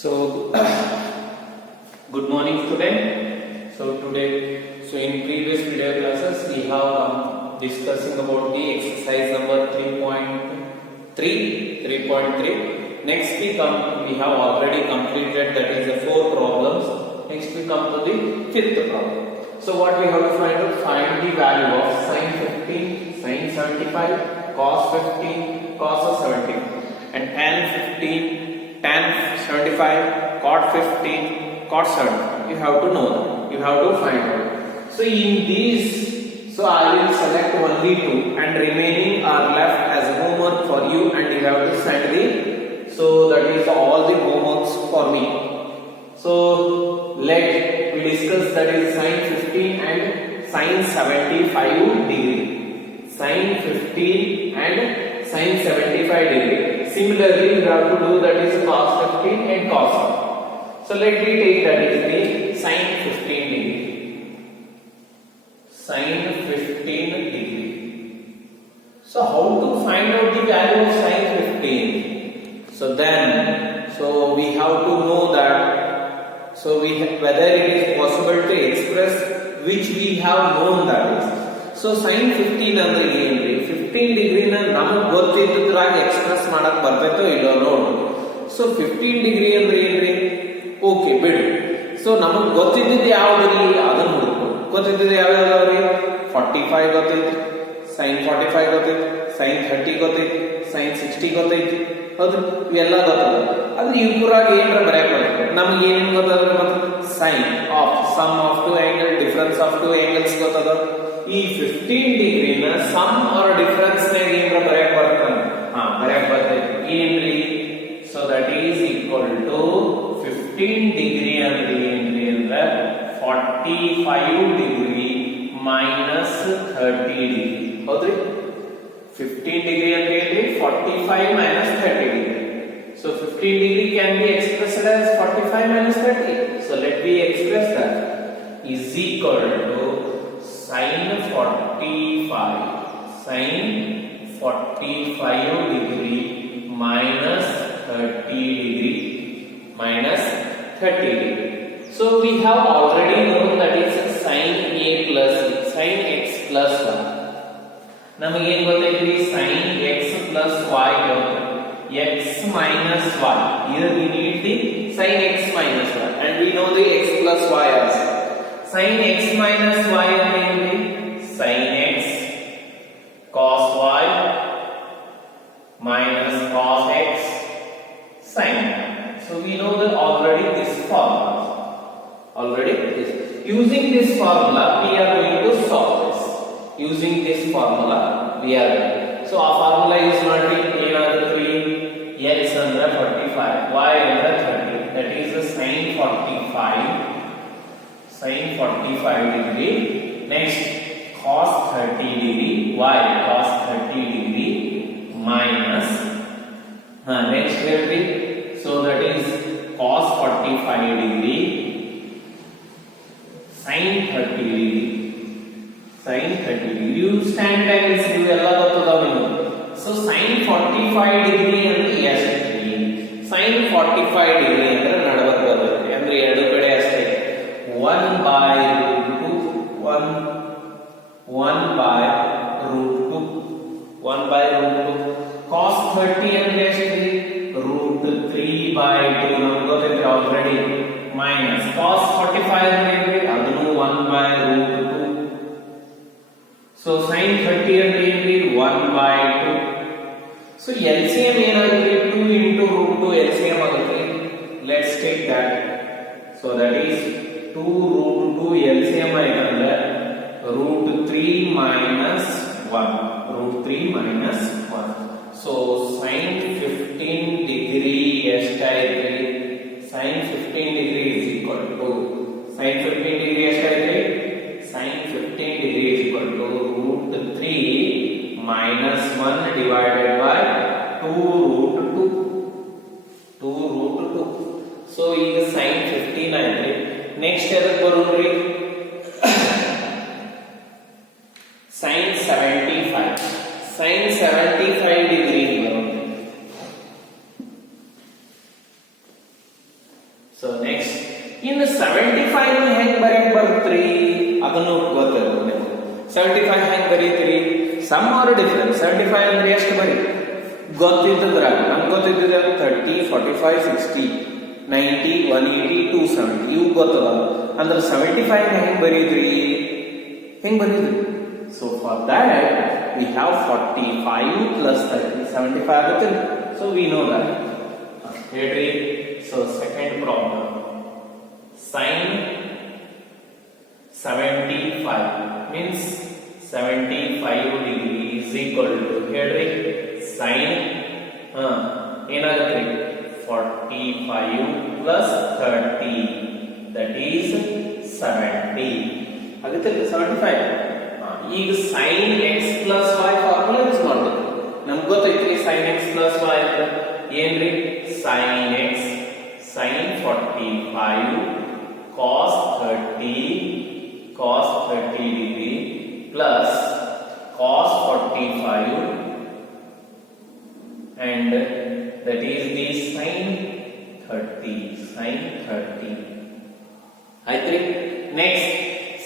So, good morning student. So in previous video classes we have discussing about the exercise number 3.3. Next we have already completed, that is the 4 problems. Next we come to the 5th problem. So what we have to find out? Find the value of sin 15, sin 75, cos 15, cos 70, and tan 15. Tan 75, cot 15, cot 70. You have to know that. You have to find out. So in these, I will select only 2 and remaining are left as homework for you, and you have to send the. So that is all the homeworks for me. So let we discuss, that is sin 15 and sin 75 degree. Sin 15 and sin 75 degree. Similarly, we have to do, that is cos 15 and cos 70. So let me take, that is the sin 15 degree. Sin 15 degree. So how to find out the value of sin 15? So we have to know that. So whether it is possible to express which we have known, that is. So sin 15 ಅಂದ್ರೆ ಏನ್ರಿ? 15 degree ನ ನಮಗೆ ಗೊತ್ತಿದ್ದಾಗ express ಮಾಡಕ್ ಬರ್ತೈತೋ ಇಲ್ಲೋ ನೋಡು. So 15 degree ಅಂದ್ರೆ ಏನ್ರಿ? ಓಕೆ ಬಿಡು. ಸೊ ನಮಗೆ ಗೊತ್ತಿದ್ದಿದ್ದು ಯಾವ್ದ್ರಿ? ಅದನ್ನ ಹುಡುಕು. ಗೊತ್ತಿದ್ದಿದ್ದು ಯಾವ್ಯಾವ್ರಿ? 45 ಗೊತ್ತೈತಿ, sin 45 ಗೊತ್ತೈತಿ, sin 30 ಗೊತ್ತೈತಿ, sin 60 ಗೊತ್ತೈತಿ. ಹೌದು, ಇವೆಲ್ಲ ಗೊತ್ತದ. ಆದ್ರೆ ಇವ್ರಾಗ ಏನಾರ ಬರೆಯಕ್ ಬರ್ತದೆ. ನಮ್ಗೆ ಏನೇನು ಗೊತ್ತದ? ಮತ್ತೆ sin of sum of 2 angle, difference of 2 angles ಗೊತ್ತದ. ಈ 15 ಡಿಗ್ರಿ ನ ಸಮ್ ಆರ್ ಡಿಫರೆನ್ಸ್ ನಾಗ ಏನಾರ ಬರೆಯಕ್ ಬರ್ತದೆ. ಬರೆಯಕ್ ಬರ್ತೈತಿ. ಏನ್ರಿ? So that is equal to 15 degree ಅಂದ್ರೆ ಏನ್ರಿ ಅಂದ್ರೆ 45 ಡಿಗ್ರಿ ಮೈನಸ್ 30 ಡಿಗ್ರಿ. ಹೌದ್ರಿ? 15 degree ಅಂದ್ರೆ ಏನ್ರಿ? 45 minus 30 degree. So 15 degree can be expressed as 45 minus 30. So let me express that. Is equal to sin 45 degree minus 30 degree minus 30 degree. So we have already known that is sin a plus sin x plus 1. ನಮಗೆ ಏನು ಗೊತ್ತೈತಿ? sin x plus y x minus y. Here we need the sin x minus y, and we know the x plus y also. Sin x minus y ಅಂದ್ರೆ ಏನ್ರಿ? sin x cos y minus cos x sin y. So we know that already this formula. Using this formula we are going to solve this. Using this formula we are going. So our formula is nothing. X under 45, y under 30. That is the sin 45 degree. Next cos 30 degree. Y cos 30 degree minus. Next will be, so that is cos 45 degree sin 30 degree. Sin 30 degree. You stand angles ಇವೆಲ್ಲ ಗೊತ್ತದಾವ ನಿಮಗೆ. So sin 45 degree ಅಂದ್ರೆ ಎಷ್ಟು? sin 45 degree ಅಂದ್ರೆ ನಡಬರ್ಕ ಬರುತ್ತೆ. ಅಂದ್ರೆ ಎರಡು ಕಡೆ ಅಷ್ಟೇ. 1 by root 2 cos 30 ಅಂದ್ರೆ ಎಷ್ಟು? root 3 by 2 ನಮಗೆ ಗೊತ್ತಿದ್ರೆ ಆಲ್ರೆಡಿ minus cos 45 ಅಂದ್ರೆ ಅದನ್ನು 1 by root 2. So sin 30 ಅಂದ್ರೆ ಏನ್ರಿ? 1 by 2. So LCM ಏನಾಗುತ್ತೆ? 2 into root 2 LCM ಆಗುತ್ತೆ. Let's take that. So that is 2 root 2 LCM ಆಯ್ತಂದ್ರೆ root 3 minus 1. So sin 15 degree ಎಷ್ಟಾಯ್ತು? sin 15 degree is equal to sin 15 degree ಎಷ್ಟಾಯ್ತು? sin 15 degree is equal to root 3 minus 1 divided by 2 root 2. So ಈಗ sin 15 ಆಯ್ತು. Next ಎದಕ್ಕೆ ಬರೋದ್ರಿ? sin 75 degree ಬರೋದು. So next ಇನ್ನು 75 ಹೆಂಗ್ ಬರೆಯಕ್ ಬರುತ್ತ್ರಿ ಅದನ್ನು ಗೊತ್ತಿರಬೇಕು ನಿಮಗೆ. 75 ಹೆಂಗ್ ಬರೀತೀರಿ? Some R difference. 75 ಅಂದ್ರೆ ಎಷ್ಟು ಬರಿ ಗೊತ್ತಿದ್ದದ್ರಾಗ ನಮ್ಗೆ ಗೊತ್ತಿದ್ದ 30, 45, 60, 90, 180, 270 ಇವು ಗೊತ್ತದ. ಅಂದ್ರೆ 75 ಹೆಂಗ್ ಬರೀದ್ರಿ? ಹೆಂಗ್ ಬರೀದ್ರಿ? So for that we have 45 plus 30, 75 ಆಗುತ್ತೆ. So we know that. ಹೇಳ್ರಿ. So second problem, sin 75 means 75 degree is equal to ಹೇಳ್ರಿ sin ಏನಾಗುತ್ತೆ 45 plus 30 that is 70 ಆಗುತ್ತೆ 75. ಈಗ sin x plus y formula use ಮಾಡಬೇಕು. ನಮ್ಗೆ ಗೊತ್ತೈತಿ sin x plus y ಅಂತ ಏನ್ರಿ? sin x sin 45 cos 30 degree plus cos 45 and that is the sin 30 ಆಯ್ತ್ರಿ. ನೆಕ್ಸ್ಟ್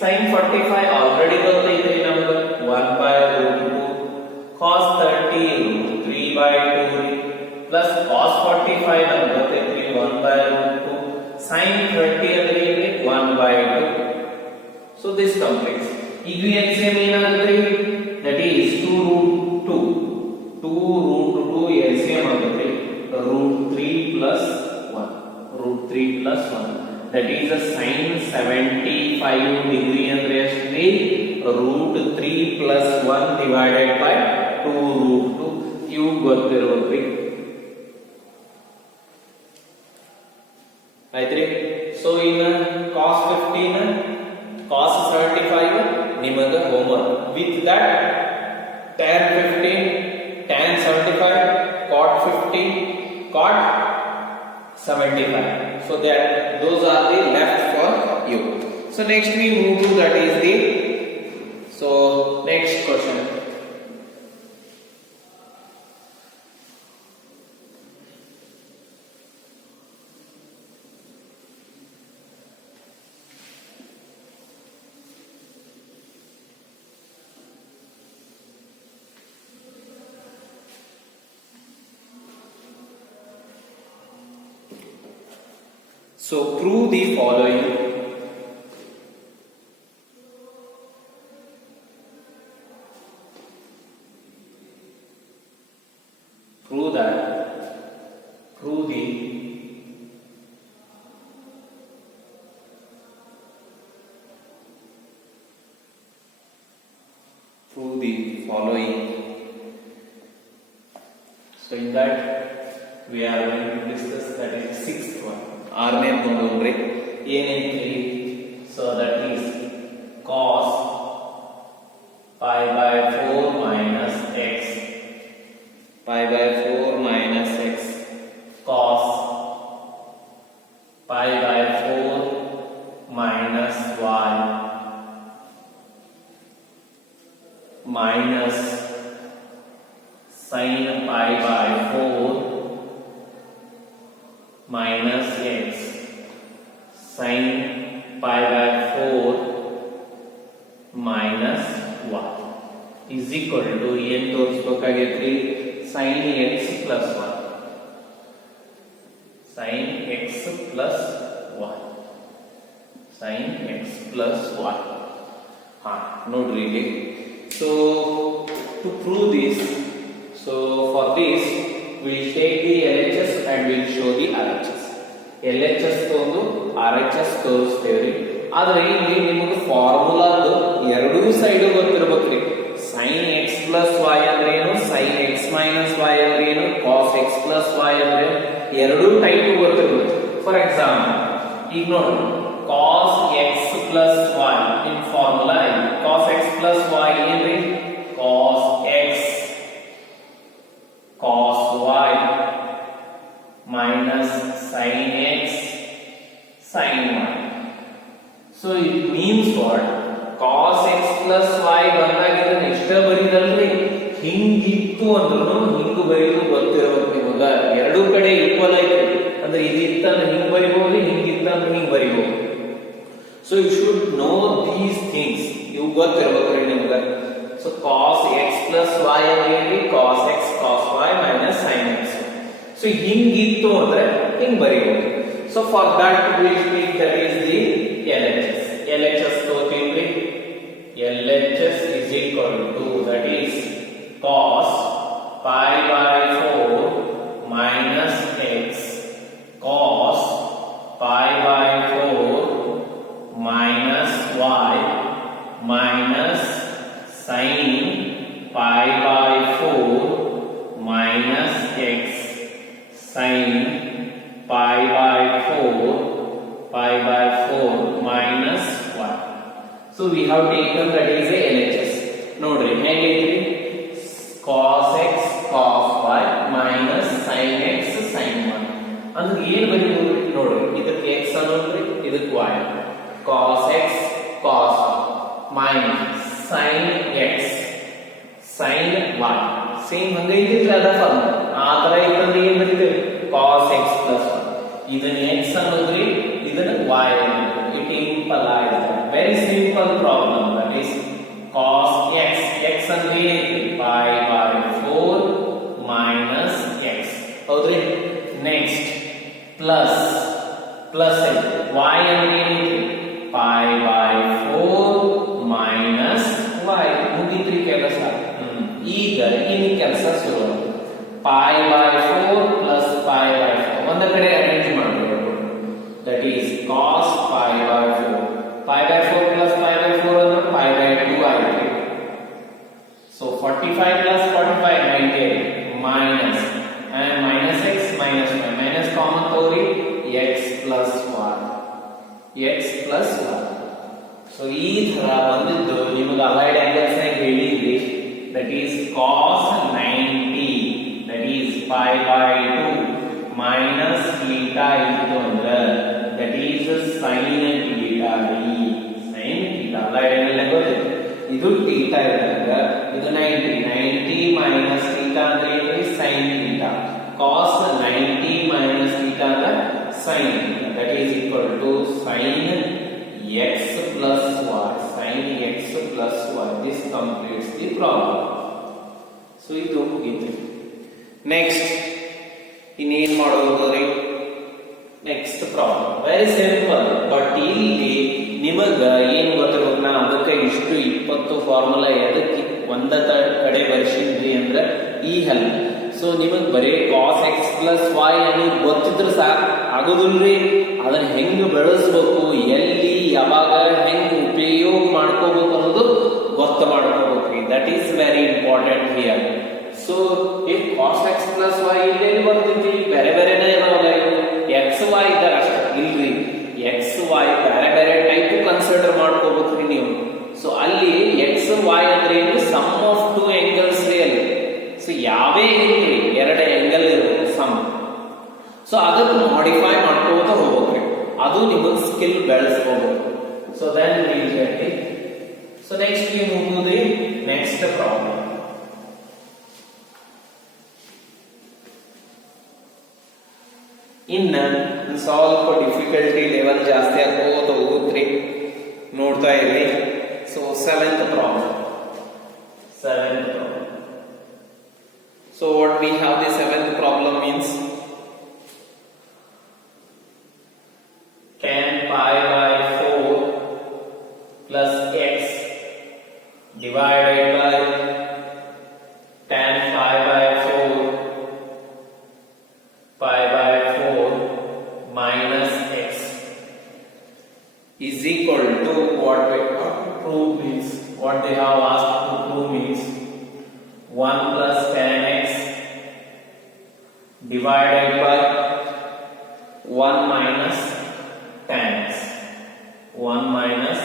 sin 45 already ಗೊತ್ತೈತ್ರಿ ನಮ್ಗೆ 1/√2 cos 30 3/2 plus cos 45 ನಮ್ಗೆ ಗೊತ್ತೈತ್ರಿ 1/√2 sin 30 ಅಂದ್ರೆ ಏನ್ರಿ 1/2. so this complex ಈಗ LCM ಏನಾಗುತ್ತೆ? that is 2√2 LCM ಆಗುತ್ತೆ √3 plus 1 that is a sin 75 degree ಅಂದ್ರೆ ಎಷ್ಟ್ರಿ? √3 plus 1 divided by 2√2 ಇವು ಗೊತ್ತಿರೋದ್ರಿ. ಆಯ್ತ್ರಿ. ಸೊ ಇನ್ನು cos 15 cos 75 ನಿಮಗೆ homework. With that tan 15 tan 75 cot 15 cot 75. so that those are the left for you. So next we move to that is the next question. So prove the following. Prove the following. So in that we are going to discuss that is sixth one. ಆರನೇ ನೋಡ್ರಿ ಏನೈತಿ? So that is cos pi/4 minus x cos pi/4 minus y minus sin pi/4 minus x sin pi/4 minus y is equal to ಏನು ತೋರಿಸಬೇಕಾಗೈತ್ರಿ? sin x plus 1 sin x plus 1 sin x plus 1 ನೋಡ್ರಿ ಇಲ್ಲಿ. so to prove this, so for this we'll take the LHS and we'll show the RHS. LHS ತಗೊಂಡು RHS ತೋರಿಸ್ತೇವ್ರಿ. ಆದ್ರೆ ಇಲ್ಲಿ ನಿಮಗೆ ಫಾರ್ಮುಲಾದ ಎರಡೂ side ಗೊತ್ತಿರಬೇಕ್ರಿ. sin x plus y ಅಂದ್ರೆ ಏನು, sin x minus y ಅಂದ್ರೆ ಏನು, cos x plus y ಅಂದ್ರೆ ಎರಡೂ ಟೈಪ್ ಗೊತ್ತಿರಬೇಕು. ಫಾರ್ ಎಕ್ಸಾಂಪಲ್ ಈಗ ನೋಡಿ cos x plus y in formula cos x plus y ಏನ್ರಿ? cos x cos y minus sin x sin y. So it means what? cos x plus y ಬಂದಾಗ ಇದನ್ನ ಇಷ್ಟ ಬರೀದಲ್ರಿ, ಹಿಂಗಿತ್ತು ಅಂದ್ರೂ ಹಿಂಗ್ ಬರೀದು ಗೊತ್ತಿರಬೇಕು ನಿಮಗ. ಎರಡೂ ಕಡೆ ಈಕ್ವಲ್ ಐತಿ ಅಂದ್ರೆ ಇದಿತ್ತ ಹಿಂಗ್ ಬರಿಬಹುದು, ಹಿಂಗ್ ಬರೀಬಹುದು. So you should know these things, ಇವು ಗೊತ್ತಿರ್ಬೇಕ್ರಿ ನಿಮ್ಗೆ. So cos x plus y ಅಂದ್ರೆ cos x cos y minus sin x. So ಹಿಂಗಿತ್ತು ಅಂದ್ರೆ ಹಿಂಗ್ ಬರೀಬಹುದು. So for that we take that is the LHS. LHS ತಗೋತೀವಿ. LHS is equal to that is cos pi by 4 minus x cos pi by 4 minus y minus sin pi by 4 minus x sin pi by 4 minus y. So we have taken that is a LHS. ನೋಡ್ರಿ ಹೇಗೈತ್ರಿ, cos x cos y minus sin x sin y ಅಂದ್ರೆ ಏನ್ ಬರೀಬಹುದು ನೋಡ್ರಿ. ಇದಕ್ಕೆ x ಅನ್ನೋದ್ರಿ, ಇದಕ್ಕೆ y. cos x cos minus sin x sin y same ಹಂಗೈತಿಲ್ಲ ಅದ form. ಆ ತರ ಇತ್ತಂದ್ರೆ ಏನ್ ಬರೀತೀವಿ cos x plus y. ಇದನ್ನ x ಅನ್ನೋದ್ರಿ, ಇದನ್ನ y ಅನ್ನೋದ್ರಿ. It implies very simple problem, that is cos x. x ಅಂದ್ರೆ ಏನೈತಿ pi by 4 minus x. ಹೌದ್ರಿ. ನೆಕ್ಸ್ಟ್ ಪ್ಲಸ್ y ಅಂದ್ರೆ ಏನೈತಿ pi by 4 minus y. ಮುಗಿತ್ರಿ ಕೆಲಸ. ಈಗ ಇನ್ನು ಕೆಲಸ ಶುರು. pi by 4 plus pi by 4 ಒಂದ ಕಡೆ ಅರೇಂಜ್ ಮಾಡಬೇಕು. That is cos pi by 4. pi by 4 plus pi by 4 ಅಂದ್ರೆ pi by 2 ಆಯ್ತು. So 45 plus 45 98 minus and minus x minus y minus common ತಗೋರಿ x plus y. x plus y. So ಈ ತರ ಬಂದಿದ್ದು ನಿಮಗೆ ಅಲೈಡ್ ಆಂಗಲ್ಸ್ ನ ಹೇಳಿದ್ವಿ. That is cos 90 that is pi by 2 minus theta ಇತ್ತು ಅಂದ್ರೆ that is sin theta d. sin theta allied angle ಗೊತ್ತಿದೆ. ಇದು theta ಇದ್ದಾಗ ಇದು 90 minus theta ಅಂದ್ರೆ ಏನು sin theta. cos 90 minus theta ಅಂದ್ರೆ sin theta. That is equal to sin x plus y. sin x plus y. This completes the problem. So ಇದು ಮುಗೀತು. Next ಇನ್ನೇನ್ ಮಾಡೋದು ರೀ? Next problem very simple, but ಇಲ್ಲಿ ನಿಮಗ ಏನ್ ಗೊತ್ತಿರ್ಬೇಕು, ನಾ ಅದಕ್ಕೆ ಇಷ್ಟು 20 ಫಾರ್ಮುಲಾ ಎದಕ್ಕೆ ಒಂದ ಕಡೆ ಬರ್ಸಿದ್ವಿ ಅಂದ್ರೆ ಈ ಹೆಲ್ಪ್. ಸೊ ನಿಮಗ್ ಬರೀ cos x plus y ಅನ್ನೋದು ಗೊತ್ತಿದ್ರೆ ಸಾಕು ಆಗೋದಿಲ್ರಿ. ಅದನ್ನ ಹೆಂಗ್ ಬೆಳೆಸ್ಬೇಕು, ಎಲ್ಲಿ ಯಾವಾಗ ಹೆಂಗ್ ಉಪಯೋಗ ಮಾಡ್ಕೋಬೇಕು ಅನ್ನೋದು ಗೊತ್ತು ಮಾಡ್ಕೋಬೇಕ್ರಿ. That is very important here. So ಈ cos x plus y ಇಲ್ಲಿ ಬರ್ತೈತಿ, ಬೇರೆ ಬೇರೆನೇ ಇದಾವಲ್ಲ ಇವು. x y ಇದ್ದಾಗ ಅಷ್ಟೇ ಇಲ್ರಿ, x y ಬೇರೆ ಬೇರೆ ಟೈಪ್ ಕನ್ಸಿಡರ್ ಮಾಡ್ಕೋಬೇಕ್ರಿ ನೀವು. ಸೊ ಅಲ್ಲಿ x y ಅಂದ್ರೆ ಏನು, ಸಮ್ ಆಫ್ ಟು ಆಂಗಲ್ಸ್ ರೀ ಅಲ್ಲಿ. ಸೊ ಯಾವೇ ಇಲ್ರಿ, ಎರಡು ಆಂಗಲ್ ಇರುತ್ತೆ ಸಮ್. ಸೊ ಅದಕ್ಕೆ ಮಾಡಿಫೈ ಮಾಡ್ಕೋತ ಹೋಗ್ಬೇಕ್ರಿ. ಅದು ನಿಮಗೆ ಸ್ಕಿಲ್ ಬೆಳೆಸ್ಕೋಬೇಕು. So then will get it. So next we move to the next problem. ಇನ್ನ ಸ್ವಲ್ಪ ಡಿಫಿಕಲ್ಟಿ ಲೆವೆಲ್ ಜಾಸ್ತಿ ಆಗೋತ ಹೋಗುತ್ರಿ, ನೋಡ್ತಾ ಇರಿ. So seventh problem. So what we have, the seventh problem means tan pi by 4 plus x divided by tan pi by 4 pi by 4 minus x is equal to what we have to prove means, what they have asked to prove means 1 plus tan x divided by 1 minus tan x. 1 minus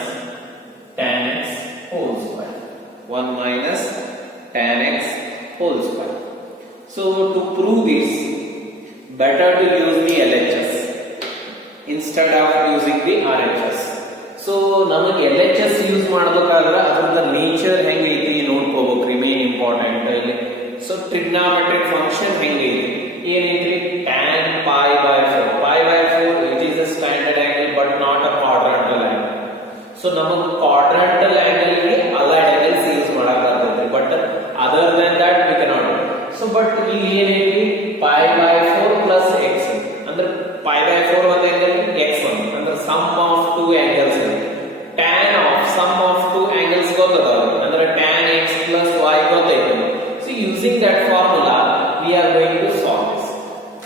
tan x whole square. 1 minus tan x whole square. So to prove this, better to use the LHS instead of using the RHS. So ನಮಗೆ LHS use ಮಾಡಬೇಕಾದ್ರೆ ಅದರ nature ಹೆಂಗೈತಿ ನೋಡ್ಕೋಬೇಕ್ರಿ, main important ಇಲ್ಲಿ. So trigonometric function ಹೆಂಗೈತಿ, ಏನೈತ್ರಿ tan pi by 4. pi by 4 it is a standard angle but not so ನಮಗೆ ಕ್ವಾಡ್ರಂಟಲ್ angle ಗೆ allied angles use ಮಾಡಕ್ ಬರ್ತೈತಿ, but other than that we cannot. So but ಇಲ್ಲಿ ಏನೈತಿ pi by 4 plus x ಅಂದ್ರೆ pi by 4 ಒಂದು angle x ಒಂದು ಅಂದ್ರೆ sum of two angles, tan of sum of two angles ಗೊತ್ತದ ಅಂದ್ರೆ tan x plus y ಗೊತ್ತೈತಿ. So using that formula we are going to solve this.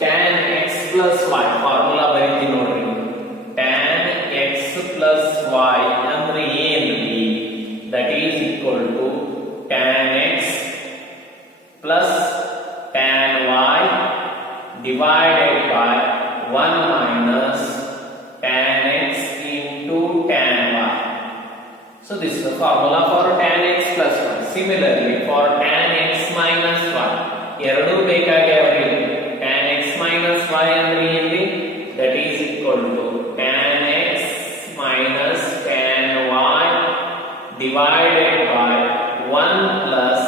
tan x plus y formula ಬರೀತೀವಿ ನೋಡ್ರಿ. tan x plus y ಅಂದ್ರೆ ಏನ್ರಿ? That is equal to tan x plus tan y divided by 1 minus tan x into tan y. So this is the formula for tan x plus y. Similarly for tan x minus y ಎರಡು ಬೇಕಾಗ್ಯಾವ್ರಿ. tan x minus y ಅಂದ್ರೆ ಏನ್ರಿ? that is equal to tan x minus tan y divided by 1 plus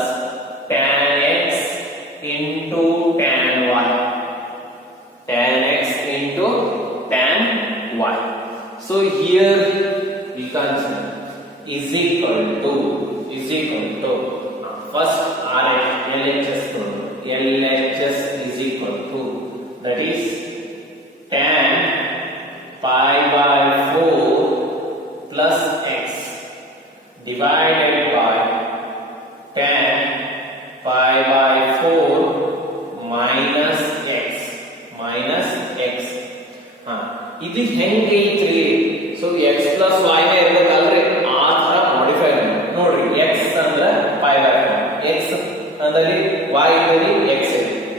tan x into tan y. tan x into tan y. So here we can say is equal to first LHS is equal to, that is tan pi by 4 plus x divided by tan pi by 4 minus x ಇದು ಹೆಂಗೈತ್ರಿ? So x plus y ನೇ ಇರಬೇಕಲ್ರಿ, ಆ ತರ modify ನೋಡ್ರಿ. x ಅಂದ್ರೆ pi by 4, x ಅಂದ್ರೆ y ಅಂದ್ರೆ x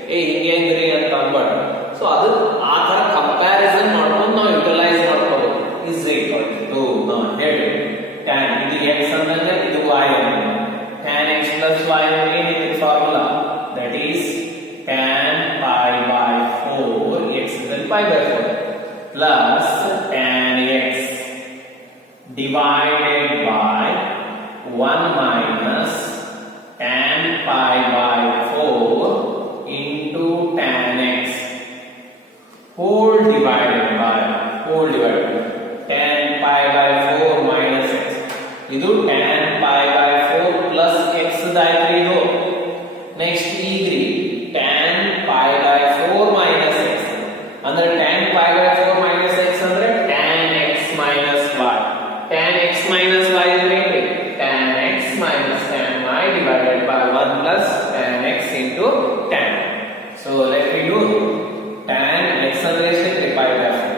ಹಿಂಗೆ ಹೆಂಗ್ರಿ ಅಂತ ಅನ್ಬಾರ್ದು. ಸೊ ಅದು ಆ ತರ ಕಂಪ್ಯಾರಿಸನ್ ಮಾಡ್ಕೊಂಡು ನಾವು ಯುಟಿಲೈಸ್ ಮಾಡ್ಕೋಬಹುದು. ಇಸ್ ಈಕ್ವಲ್ ಟು ನಾವು ಹೇಳಿ tan ಇದು x ಅಂದ್ರೆ ಇದು y ಅಂದ್ರೆ tan x plus y ಅಂದ್ರೆ ಏನಿದೆ formula? That is tan pi by 4 x ಅಂದ್ರೆ pi by 4 plus tan x divided by 1 minus tan pi by 4 into tan x whole divided by tan pi by 4 minus x. ಇದು tan pi by 4 plus x ದಾಯ್ತ್ರಿ ಇದು. Next ಈಗ್ರಿ tan pi by 4 minus x ಅಂದ್ರೆ tan pi by 4 minus x ಅಂದ್ರೆ tan x minus y. tan x minus y ಅಂದ್ರೆ tan x minus tan y divided by 1 plus tan x into tan. So let me do tan x ಅಂದ್ರೆ ಎಷ್ಟು? pi by 4.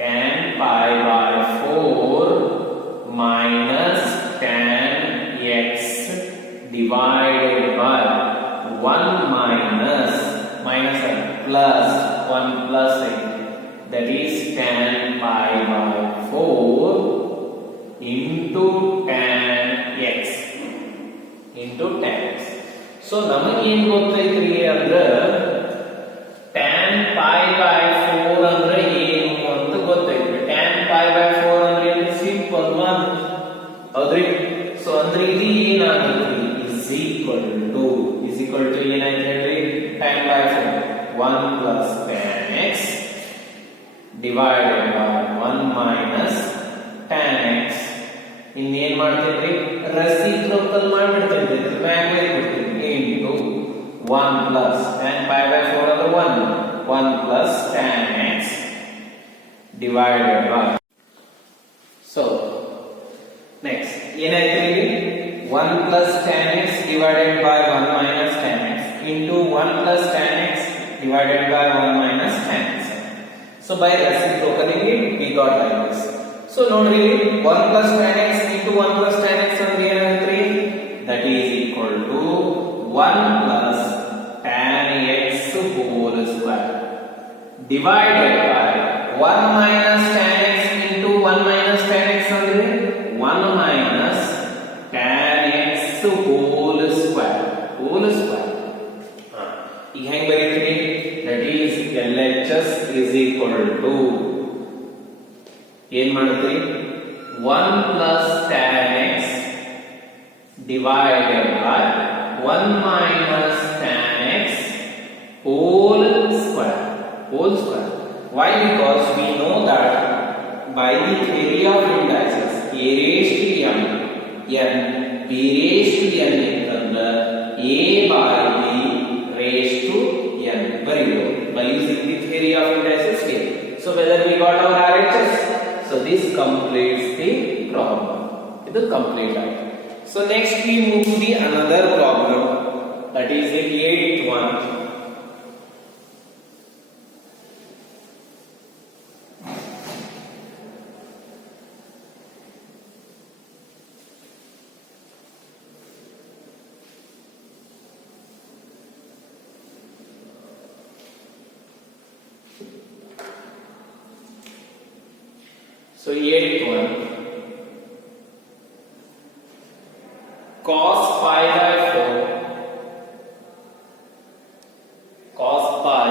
tan pi by 4 minus tan x divided by 1 minus plus 1 plus x, that is tan pi by 4 into tan x. So ನಮಗೆ ಏನು ಗೊತ್ತೈತ್ರಿ ಅಂದ್ರೆ tan pi by 4 ಅಂದ್ರೆ ಏನು ಅಂತ ಗೊತ್ತೈತ್ರಿ. tan pi by 4 ಅಂದ್ರೆ ಏನು? ಸಿಂಪಲ್ ಒನ್, ಹೌದ್ರಿ? So ಅಂದ್ರೆ ಇದು ಏನಾಗುತ್ತೆ? is equal to ಏನಾಯ್ತು ಹೇಳ್ರಿ? tan by 4 1 plus tan x divided by 1 minus tan x. ಇನ್ನೇನ್ ಮಾಡ್ತೇನ್ರಿ? Reciprocal ಮಾಡ್ಬಿಡ್ತೇನ್ರಿ, mag ಬೈದ್ಬಿಡ್ತೀನಿ into 1 plus tan pi by 4 ಅಂದ್ರೆ 1 plus tan x divided by. So next ಏನಾಯ್ತು? 1 plus tan x divided by 1 minus tan x into 1 plus tan x divided by 1 minus tan x. So by reciprocating it we got like this. So ನೋಡ್ರಿ 1 plus tan x into 1 plus tan x ಅಂದ್ರೆ ಏನಾಗುತ್ತೆ? that is equal to 1 plus tan x whole square divided by 1 minus tan x into 1 minus tan x ಅಂದ್ರೆ 1 minus tan x whole square. ಈಗ ಹೆಂಗ್ ಬರೀತೀರಿ? that is LHS is equal to ಏನ್ ಮಾಡುತ್ತೀರಿ? 1 plus tan x divided by 1 minus tan x whole square. Why? Because we know that by the theory of indices a raised to m n b raised to n ಅಂತಂದ್ರೆ a by b raised to n ಬರೆಯುವುದು by using the theory of indices here. So whether we got our RHS, so this completes the problem. It is complete. So next we move to the another problem, that is the 8th one. So 8th one, cos pi by 4, cos pi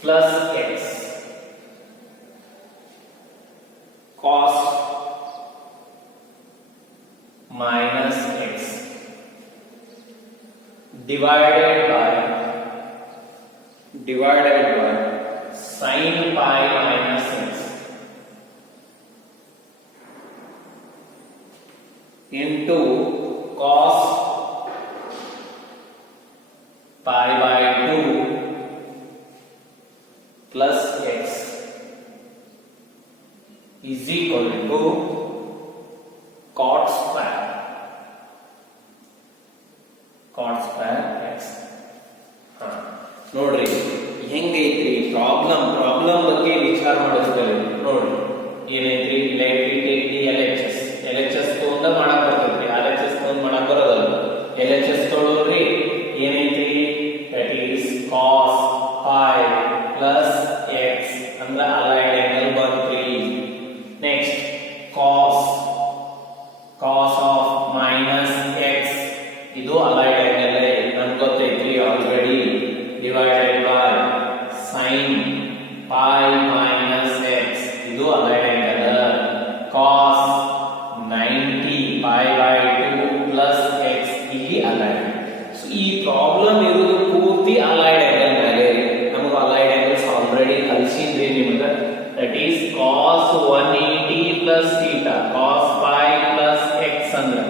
plus x, cos minus x divided by sin pi minus x into cos pi by 2 plus x is equal to cot square x. ನೋಡ್ರಿ ಹೆಂಗೈತ್ರಿ problem ಬಗ್ಗೆ ವಿಚಾರ ಮಾಡೋದ್ರಲ್ಲಿ ನೋಡ್ರಿ ಏನೈತ್ರಿ, D L H S ತಗೊಂಡ ಮಾಡಕ್ ಬರ್ತೈತ್ರಿ, R H S ತಗೊಂಡ್ ಮಾಡಕ್ ಬರೋದಲ್ಲ. ಎಲ್ ಎಚ್ ಎಸ್ ತೊಗೊಳ್ರಿ, ಏನೈತ್ರಿ, that is cos pi plus x ಅಂದ್ರೆ ಅಲೈಡ್ ಆಂಗಲ್ ಬಂತ್ರಿ. Next cos of minus x, ಇದು ಅಲೈಡ್ ಆಂಗಲ್ ನನ್ಗೆ ಗೊತ್ತೈತ್ರಿ already, divided by sine pi minus x, ಇದು allied angle. Cos 90 pi by 2 plus x ಇಲ್ಲಿ allied. So ಈ problem ಇರುವುದು ಪೂರ್ತಿ ಅಲೈಡ್ ಆಂಗಲ್ ಮೇಲೆ. ನಮಗೆ ಅಲೈಡ್ ಆಂಗಲ್ಸ್ ಆಲ್ರೆಡಿ ಕಲಿಸಿದ್ರಿ ನಿಮಗೆ. That is cos 180 plus theta, cos pi plus x ಅಂದ್ರೆ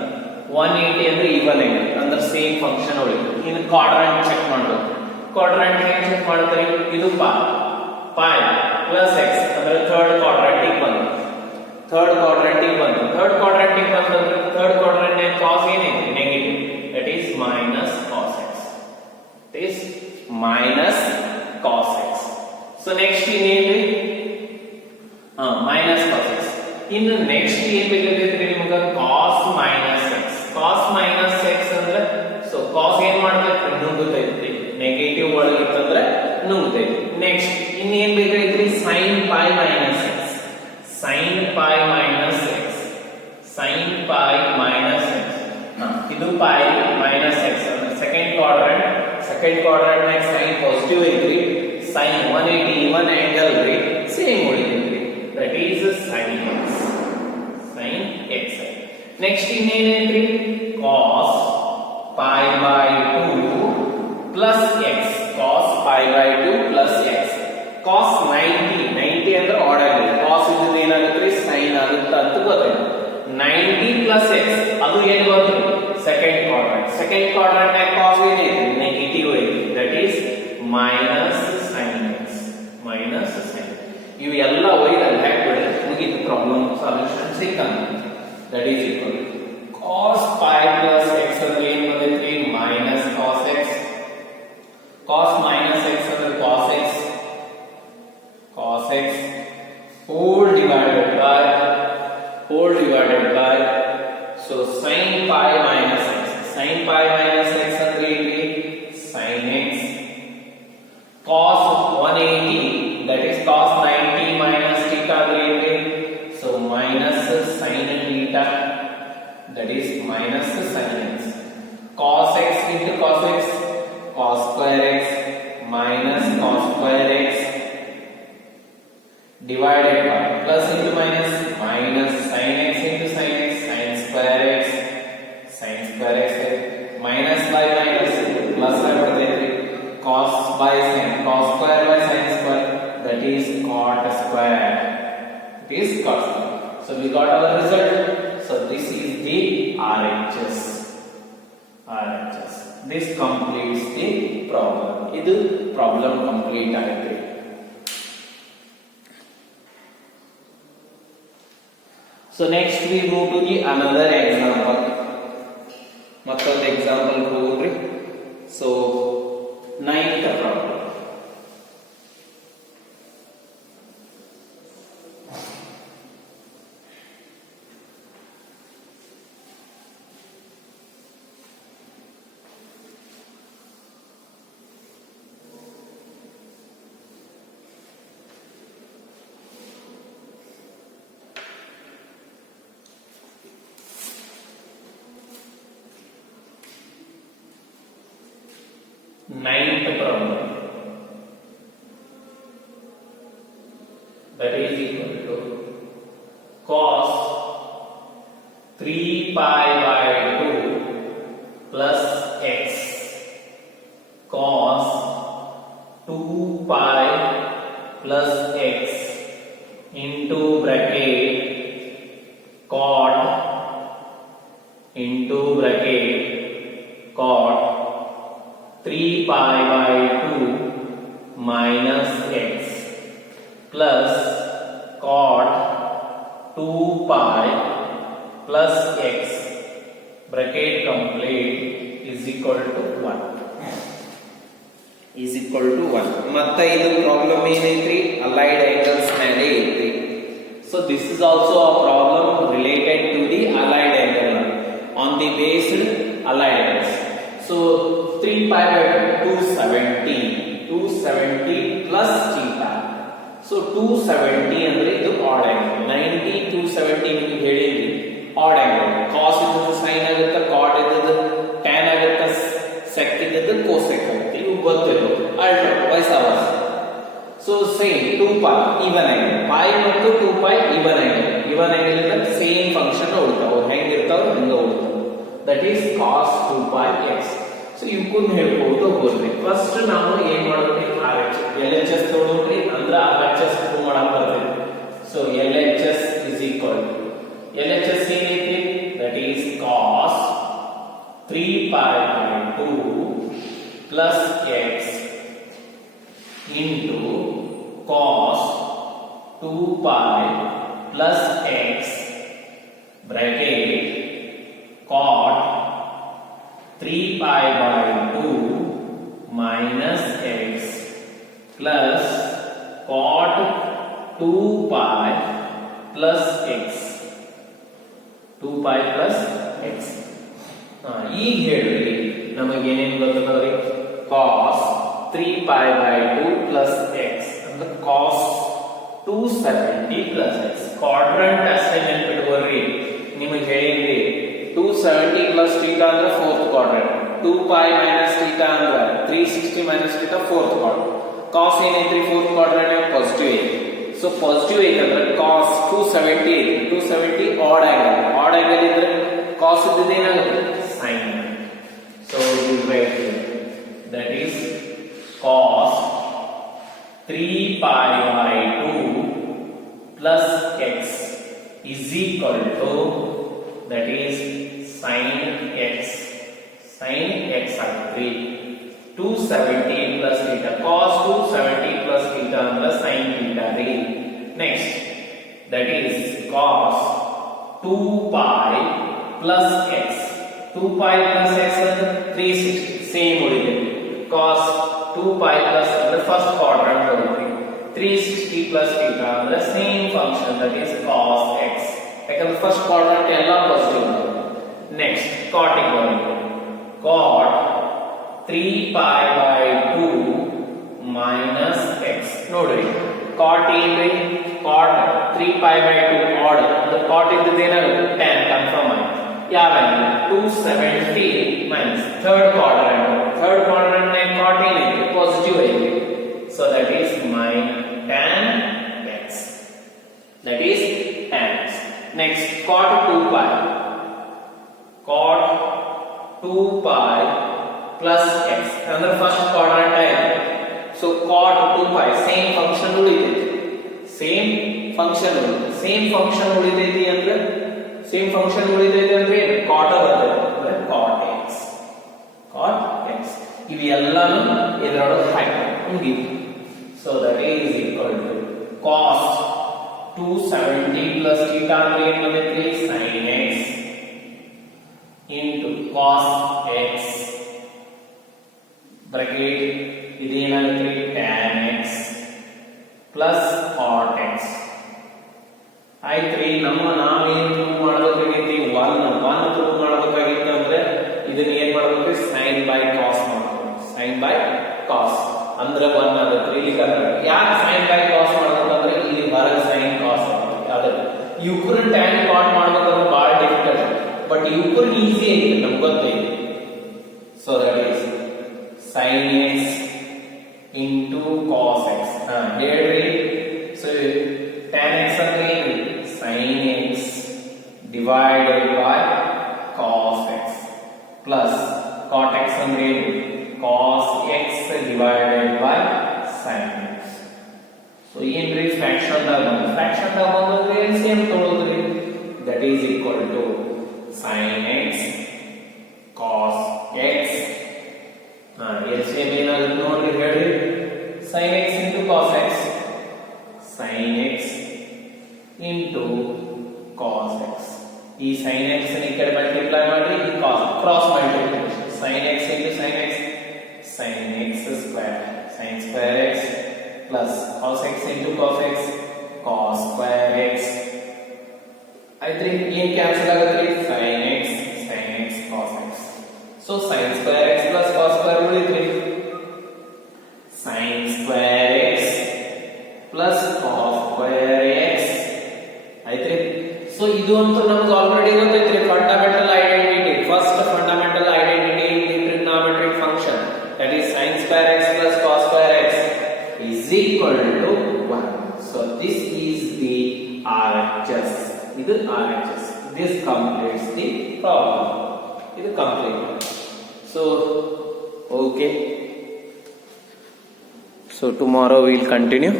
180 ಅಂದ್ರೆ ಈವನ್ ಆಂಗಲ್ ಅಂದ್ರೆ ಸೇಮ್ ಫಂಕ್ಷನ್ ಒಳಗೆ. ಇನ್ನು ಕ್ವಾಡ್ರೆಂಟ್ ಚೆಕ್ ಮಾಡಬೇಕು. ಕ್ವಾಡ್ರೆಂಟ್ ಹೇಗೆ ಚೆಕ್ ಮಾಡ್ತಾರೆ, ಇದು pi plus x ಅಂದ್ರೆ ಥರ್ಡ್ ಕ್ವಾಡ್ರೆಂಟಿಗೆ ಬಂತು. ಥರ್ಡ್ ಕ್ವಾಡ್ರೆಂಟ್ cos ಏನಿದೆ negative, that is minus cos x. It is minus cos x. So next ಏನಿದೆ, ಮೈನಸ್ cos x. ಇನ್ನು ನೆಕ್ಸ್ಟ್ ಏನ್ ಬೇಕಾಗಿದ್ರೆ ನಿಮಗೆ cos minus x. cos minus x ಅಂದ್ರೆ ಸೊ cos ಏನ್ ಮಾಡ್ತೈತೆ, ನುಂಗುತ್ತೈತಿ, negative ಒಳಗಿತ್ತಂದ್ರೆ ನುಂಗುತ್ತೈತಿ. Next ಇನ್ನೇನ್ ಬೇಕಾಗಿದ್ರಿ, sin pi minus x. sin pi minus x, ಇದು pi minus x second quadrant ನ್ಯಾಗ sin positive ಐತ್ರಿ, sin 180 ಇವನ್ ಆಂಗಲ್ ರೀ, ಸೇಮ್ ಉಳಿತೈತ್ರಿ, that is sin x. Next ಇನ್ನೇನೈತ್ರಿ, cos pi by 2 plus x, cos pi by 2 plus x. cos 90 ಅಂದ್ರೆ add ಆಗಿದೆ, cos ಇದ್ದು ಏನಾಗುತ್ತೆ, sin ಆಗುತ್ತೆ ಅಂತ ಗೊತ್ತಾಯ್ತು. 90 plus x ಅದು ಏನು ಗೊತ್ತು, ಸೆಕೆಂಡ್ ಕ್ವಾಡ್ರೆಂಟ್ ನ್ಯಾಗ cos ಏನಿದೆ, ನೆಗೆಟಿವ್ ಐತಿ, that is minus sin x. ಇವು ಎಲ್ಲ ಒಯ್ದು ಅಲ್ಲಿ ಹಾಕ್ಬಿಡ್ರಿ, ಮುಗೀತು, ಪ್ರಾಬ್ಲಮ್ ಸೊಲ್ಯೂಷನ್ ಸಿಕ್ಕಂತ. That is equal cos pi plus x ಅಂದ್ರೆ ಏನು ಬಂದೈತಿ, minus cos x. cos minus x ಅಂದ್ರೆ cos x whole divided by so sin pi minus x. ಅಂದ್ರೆ ಇಲ್ಲಿ sin x. cos 180 that is cos 90 minus theta ಅಂದ್ರೆ ಇಲ್ಲಿ so minus sin theta, that is minus sin x. cos x into cos x, cos square x minus cos square x divided by plus into minus sin x into sin x, sin square x minus by minus plus agibiduthe, cos by sin, cos square by sin square, that is cot square. So we got our result. So this is the RHS. RHS. This completes the problem. Idu problem complete agate. So next we move to the another example. Mattond example ಹೋಗ್ರಿ. So ninth problem. Ninth problem, that is equal to cos 3 pi by 2 plus x cos 2 pi plus x into bracket cot into bracket cot 3 pi by 2 minus x plus cot 2 pi plus x bracket complete is equal to 1. Is equal to 1. Matta idu problem enaitri allied angles mele ಐತ್ರಿ. So this is also a problem related to the allied angle on the based allied angles. So 3 pi by 270 plus theta. So 270 ಅಂದ್ರೆ ಇದು odd angle. 90 270 ನಿಮಗೆ ಹೇಳಿದ್ರಿ odd angle. cos ಇದ್ದದ್ದು sin ಆಗುತ್ತೆ, cot ಇದ್ದದ್ದು tan ಆಗುತ್ತೆ, sec ಇದ್ದದ್ದು cosec ಆಗುತ್ತೆ. ಇವು ಗೊತ್ತಿರೋ ಅಲ್ಟೋ vice So same 2 pi even angle. pi ಮತ್ತು 2 pi even angle. even angle ಇಂದ ಸೇಮ್ ಫಂಕ್ಷನ್ ಉಳಿತಾವ. ಹೆಂಗಿರ್ತಾವ ಹಂಗ ಉಳಿತಾವ. That is cos 2 pi x. So you couldn't ಹೇಳ್ಬೋದು ಹೋಗ್ರಿ. ಫಸ್ಟ್ ನಾವು ಏನ್ ಮಾಡೋದ್ರಿ LHS ತಗೊಳ್ರಿ ಅಂದ್ರೆ RHS ಪ್ರೂವ್ ಮಾಡಕ್ ಬರ್ತದೆ. So LHS is equal to LHS ಏನೈತಿ, that is cos 3 pi by 2 plus x into cos 2 pi plus x bracket cot 3 pi by 2 minus x plus cot 2 pi plus x 2 pi plus x. ಈಗ ಹೇಳ್ರಿ ನಮಗೆ ಏನೇನು ಗೊತ್ತದವ್ರಿ, cos 3 pi by 2 plus x ಅಂದ್ರೆ cos 270 plus x. Quadrant assignment ಬಿಟ್ಕೊಳ್ರಿ, ನಿಮಗೆ ಹೇಳಿದ್ರಿ 270 plus theta ಅಂದ್ರೆ fourth quadrant, 2 pi minus theta ಅಂದ್ರೆ 360 minus theta fourth quadrant. cos ಏನೈತ್ರಿ fourth quadrant positive ಐತಿ. ಸೊ ಪಾಸಿಟಿವ್ ಐತಿ ಅಂದ್ರೆ cos 270 ಐತಿ. 270 odd angle, odd angle ಇದ್ರೆ cos ಇದ್ದದ್ದು ಏನಾಗುತ್ತೆ sin. so we write here, that is cos 3 pi by 2 plus x is equal to, that is sin x. sin x agri 270 plus theta, cos 270 plus theta ಅಂದ್ರೆ sin theta ರೀ. next that is cos 2 pi plus x. 2 pi plus x ಅಂದ್ರೆ 360 same ಉಳಿದೆ. cos 2 pi plus ಅಂದ್ರೆ first quadrant ಬರುತ್ತೆ. 360 plus theta ಅಂದ್ರೆ same function, that is cos x. ಯಾಕಂದ್ರೆ first quadrant ಎಲ್ಲ positive. Next cot ಗೆ ಬರುತ್ತೆ. cot 3 pi by 2 minus x. ನೋಡ್ರಿ cot ಏನ್ರಿ, cot 3 pi by 2 odd ಅಂದ್ರೆ cot ಇದ್ದದ್ದು ಏನಾಗುತ್ತೆ tan ಕನ್ಫರ್ಮ್ ಆಯ್ತು. ಯಾವ 270 minus ಥರ್ಡ್ ಕ್ವಾಡ್ರಂಟ್ ನೇ cot ಏನಿದೆ ಪಾಸಿಟಿವ್ ಐತಿ. so that is my tan x, that is tan x. next cot 2 pi, cot 2 pi plus x ಅಂದ್ರೆ ಫಸ್ಟ್ ಕ್ವಾಡ್ರಂಟ್ ಆಯ್ತು. so cot 2 pi same function ಉಳಿದಿದೆ, same function same function ಉಳಿತೈತಿ ಅಂದ್ರೆ ಕಾಟ ಬರ್ತೈತಿ ಅಂದ್ರೆ ಕಾಟ್ ಎಕ್ಸ್ ಇವೆಲ್ಲಾನು ಇದರೊಳಗೆ ಹಾಕಿ ಮುಗೀತು. So that is equal to cos 270 plus theta ಅಂದ್ರೆ ಏನು ಬಂದೈತಿ sin x into cos x bracket ಇದೇನಾಗುತ್ತೆ tan x plus cot x ಆಯ್ತ್ರಿ. ನಾವೇನ್ ಪ್ರೂವ್ ಮಾಡಬೇಕಾಗೈತಿ 1 ಪ್ರೂವ್ ಮಾಡಬೇಕಾಗಿತ್ತು ಅಂದ್ರೆ ಇದನ್ನ ಏನ್ ಮಾಡಬೇಕು sin by cos ಮಾಡಬೇಕು. sin by cos ಅಂದ್ರೆ 1 ಆಗುತ್ತೆ. ಇಲ್ಲಿ ಯಾಕೆ sin by cos ಮಾಡಬೇಕಂದ್ರೆ ಇಲ್ಲಿ ಹೊರಗೆ sin cos ಆಗುತ್ತೆ. ಇವ್ರು tan cot ಮಾಡಬೇಕಂದ್ರೆ ಬಹಳ ಡಿಫಿಕಲ್ಟ್, ಬಟ್ ಇವ್ರು ಈಸಿ ಐತಿ ನಮ್ಗೆ ಗೊತ್ತೈತಿ. So that is sin x into cos x ಹೇಳ್ರಿ. ಸೊ tan x ಅಂದ್ರೆ ಏನು sin x divided by cos x plus cot x ಅಂದ್ರೆ ಏನು cos x divided by sin x. So ಏನ್ರಿ ಫ್ರಾಕ್ಷನ್ ದಾಗ ಬಂದ್ರೆ ಏನ್ same ತಗೊಳ್ಳೋದ್ರಿ, that is equal to sin x cos x LCM ಏನಾಗುತ್ತೆ ನೋಡ್ರಿ ಹೇಳ್ರಿ. sin x into cos x sin x into cos x. ಈ sin x ನ ಈ ಕಡೆ ಮಲ್ಟಿಪ್ಲೈ ಮಾಡಿ ಈ cos cross multiplication sin x into sin x square sin square x plus cos x into cos x cos square x. ಆಯ್ತ್ರಿ ಏನ್ cancel ಆಗುತ್ತೆ sin x cos x. ಸೊ sin square x plus cos square ಉಳಿದ್ರಿ sin square x plus cos square x ಆಯ್ತ್ರಿ. So ಇದು ಅಂತೂ ನಮ್ಗೆ already ಗೊತ್ತೈತ್ರಿ fundamental identity. First fundamental identity in the trigonometric function, that is sin square x plus cos square x is equal to 1. So this is the RHS. ಇದು RHS. This completes the problem. ಇದು complete. So okay. So tomorrow we'll continue.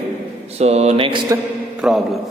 So next problem.